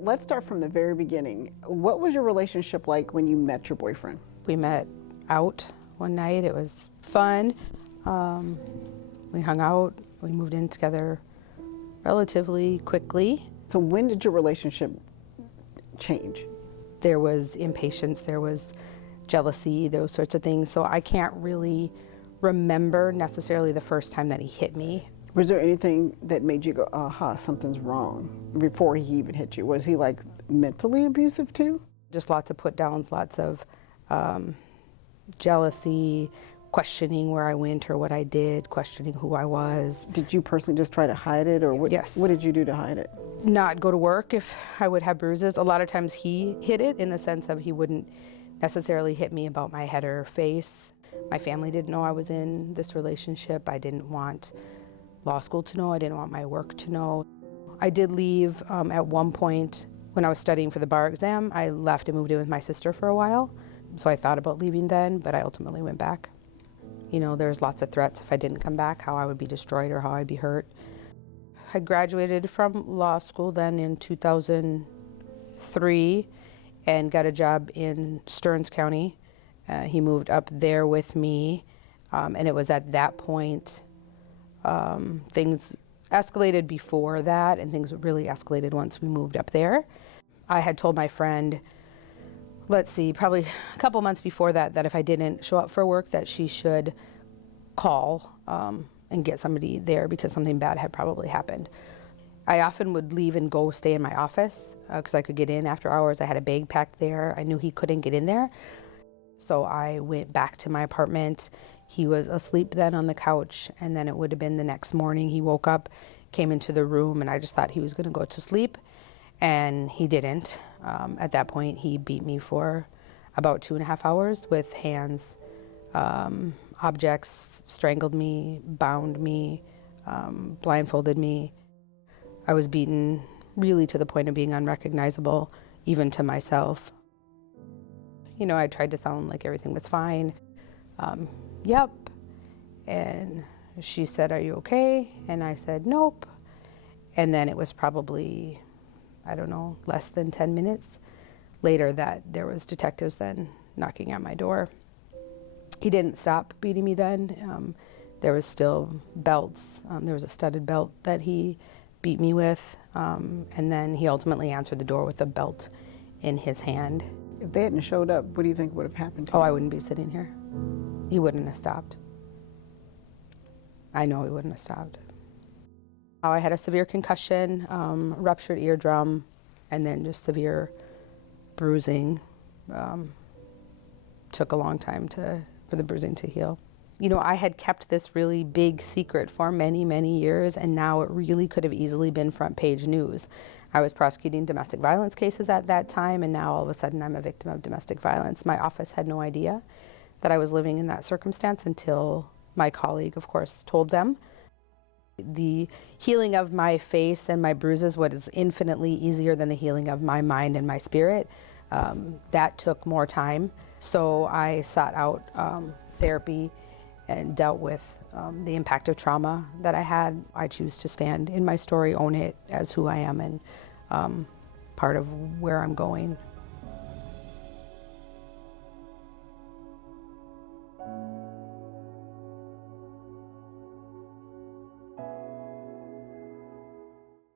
Let's start from the very beginning. What was your relationship like when you met your boyfriend? We met out one night. It was fun. We hung out. We moved in together relatively quickly. So when did your relationship change? There was impatience, there was jealousy, those sorts of things. So I can't really remember necessarily the first time that he hit me. Was there anything that made you go, aha, something's wrong, before he even hit you? Was he like mentally abusive too? Just lots of put downs, lots of jealousy, questioning where I went or what I did, questioning who I was. Did you personally just try to hide it, or what? Yes. What did you do to hide it? Not go to work if I would have bruises. A lot of times he hid it in the sense of he wouldn't necessarily hit me about my head or face. My family didn't know I was in this relationship. I didn't want law school to know. I didn't want my work to know. I did leave at one point when I was studying for the bar exam. I left and moved in with my sister for a while. So I thought about leaving then, but I ultimately went back. You know, there's lots of threats if I didn't come back, how I would be destroyed or how I'd be hurt. I graduated from law school then in 2003 and got a job in Stearns County. He moved up there with me, and it was at that point things escalated before that, and things really escalated once we moved up there. I had told my friend, let's see, probably a couple months before that, that if I didn't show up for work, that she should call and get somebody there because something bad had probably happened. I often would leave and go stay in my office because I could get in after hours. I had a bag packed there. I knew he couldn't get in there. So I went back to my apartment. He was asleep then on the couch, and then it would have been the next morning. He woke up, came into the room, and I just thought he was gonna go to sleep, and he didn't. At that point, he beat me for about 2.5 hours with hands, objects, strangled me, bound me, blindfolded me. I was beaten really to the point of being unrecognizable, even to myself. You know, I tried to sound like everything was fine. Yep. And she said, are you okay? And I said, nope. And then it was probably, I don't know, less than 10 minutes later that there was detectives then knocking at my door. He didn't stop beating me then. There was still belts. There was a studded belt that he beat me with. And then he ultimately answered the door with a belt in his hand. If they hadn't showed up, what do you think would have happened to you? Oh, I wouldn't be sitting here. He wouldn't have stopped. I know he wouldn't have stopped. Oh, I had a severe concussion, ruptured eardrum, and then just severe bruising. Took a long time for the bruising to heal. You know, I had kept this really big secret for many, many years, and now it really could have easily been front page news. I was prosecuting domestic violence cases at that time, and now all of a sudden I'm a victim of domestic violence. My office had no idea that I was living in that circumstance until my colleague, of course, told them. The healing of my face and my bruises was infinitely easier than the healing of my mind and my spirit. That took more time. So I sought out therapy and dealt with the impact of trauma that I had. I choose to stand in my story, own it as who I am, and part of where I'm going.